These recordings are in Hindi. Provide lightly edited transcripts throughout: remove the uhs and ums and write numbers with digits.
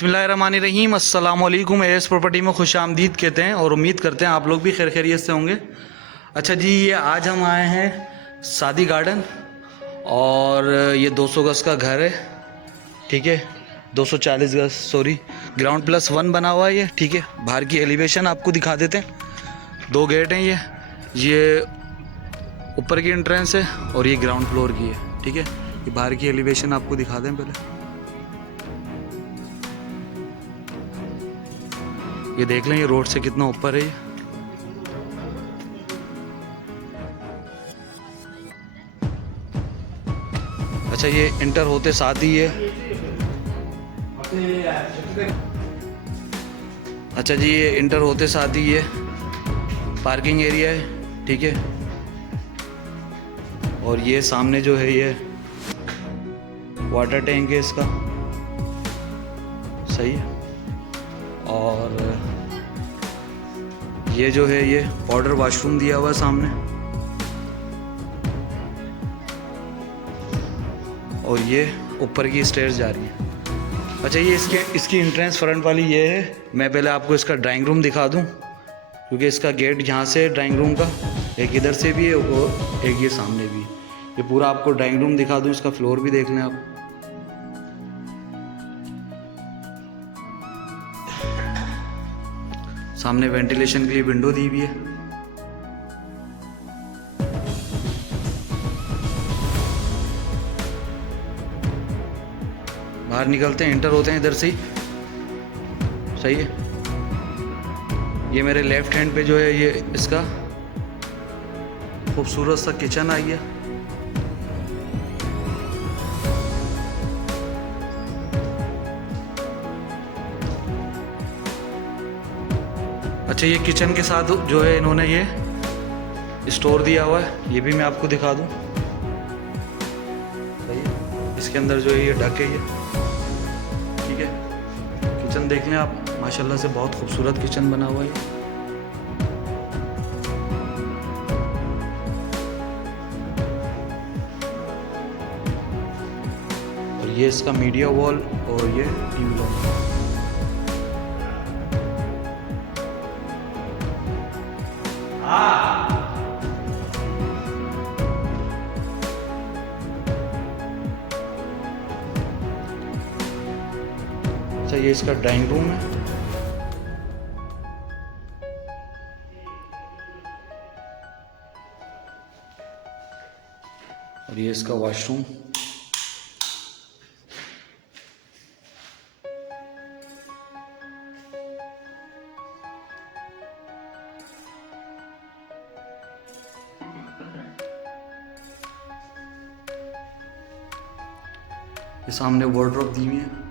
बिस्मिल्लाहिर्रहमानिर्रहीम अस्सलाम वालेकुम। एस प्रॉपर्टी में खुश आमदीद कहते हैं और उम्मीद करते हैं आप लोग भी खैर खैरियत से होंगे। अच्छा जी, ये आज हम आए हैं सादी गार्डन और ये 200 गज़ का घर है, ठीक है। 240 गज़, सॉरी, ग्राउंड प्लस 1 बना हुआ है ये, ठीक है। बाहर की एलिवेशन आपको दिखा देते हैं। 2 गेट हैं ये ऊपर की एंट्रेंस है और ये ग्राउंड फ्लोर की है, ठीक है। ये बाहर की एलिवेशन आपको दिखा दें पहले। ये देख लें, ये रोड से कितना ऊपर है ये। अच्छा, ये इंटर होते साथ ही ये, अच्छा जी, ये इंटर होते साथ ही ये पार्किंग एरिया है, ठीक है। और ये सामने जो है ये वाटर टैंक है इसका, सही है। और ये जो है ये पाउडर वॉशरूम दिया हुआ है सामने, और ये ऊपर की स्टेयर्स जा रही है। अच्छा, ये इसकी एंट्रेंस फ्रंट वाली ये है। मैं पहले आपको इसका ड्राइंग रूम दिखा दूं, क्योंकि इसका गेट यहाँ से ड्राइंग रूम का एक इधर से भी है और एक ये सामने भी। ये पूरा आपको ड्राइंग रूम दिखा दूं, इसका फ्लोर भी देख लें आप। सामने वेंटिलेशन के लिए विंडो दी हुई है। बाहर निकलते हैं, इंटर होते हैं इधर से ही, सही है। ये मेरे लेफ्ट हैंड पे जो है ये इसका खूबसूरत सा किचन आई है। अच्छा, ये किचन के साथ जो है इन्होंने ये स्टोर दिया हुआ है, ये भी मैं आपको दिखा दूं, सही है। इसके अंदर जो है ये ढक है ये, ठीक है। किचन देख लें आप, माशाल्लाह से बहुत खूबसूरत किचन बना हुआ है। और ये इसका मीडिया वॉल और ये टीवी वॉल। अच्छा, ये इसका ड्राइंग रूम है। और ये इसका वॉशरूम। ये सामने वार्डरोब दी हुई है।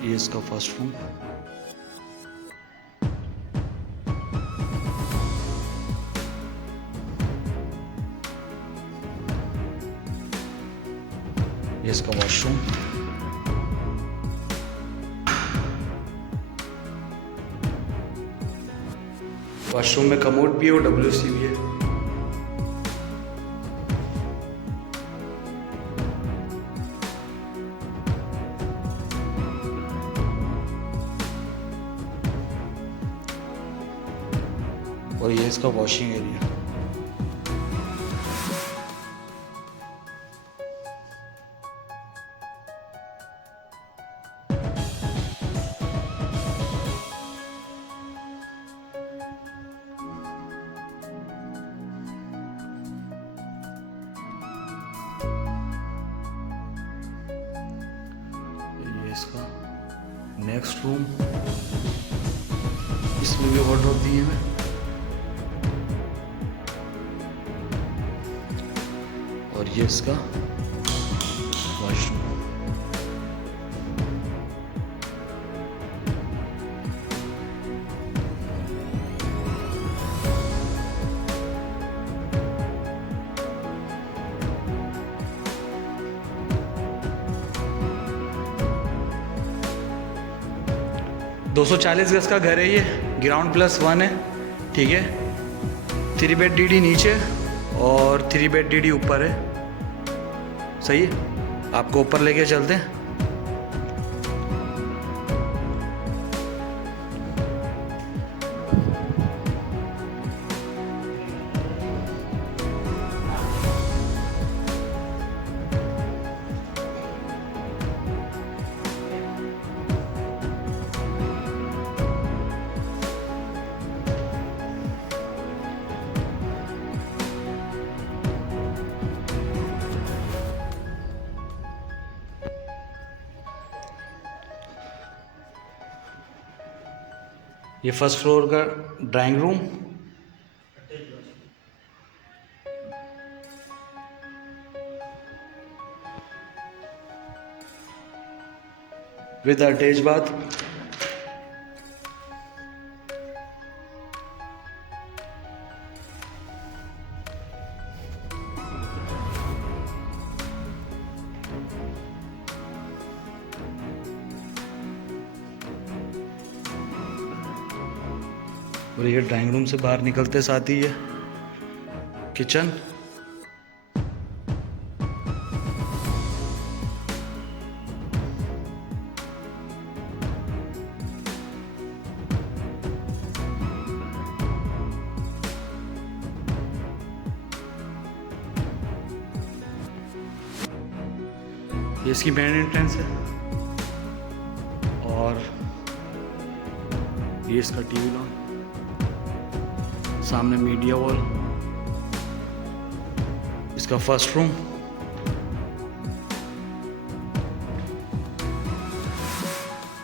ये इसका फर्स्ट रूम। ये इसका वॉशरूम। वॉशरूम में कमोड भी है और WC भी है। और ये इसका वॉशिंग एरिया। ये इसका नेक्स्ट रूम, इसमें भी वार्डरोब दी है। और ये इसका वॉशरूम। 240 गज का घर है ये, ग्राउंड +1 है, ठीक है। 3 बेड DD नीचे और 3 बेड DD ऊपर है, सही है। आपको ऊपर लेके चलते हैं। ये फर्स्ट फ्लोर का drawing room, with attach bath. और ये ड्राइंग रूम से बाहर निकलते साथ ही ये किचन। ये इसकी मेन एंट्रेंस है और ये इसका टीवी लॉन, सामने मीडिया वॉल, इसका फर्स्ट रूम।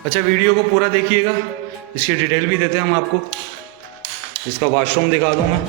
अच्छा, वीडियो को पूरा देखिएगा, इसकी डिटेल भी देते हैं हम आपको। इसका वॉशरूम दिखा दूँ मैं।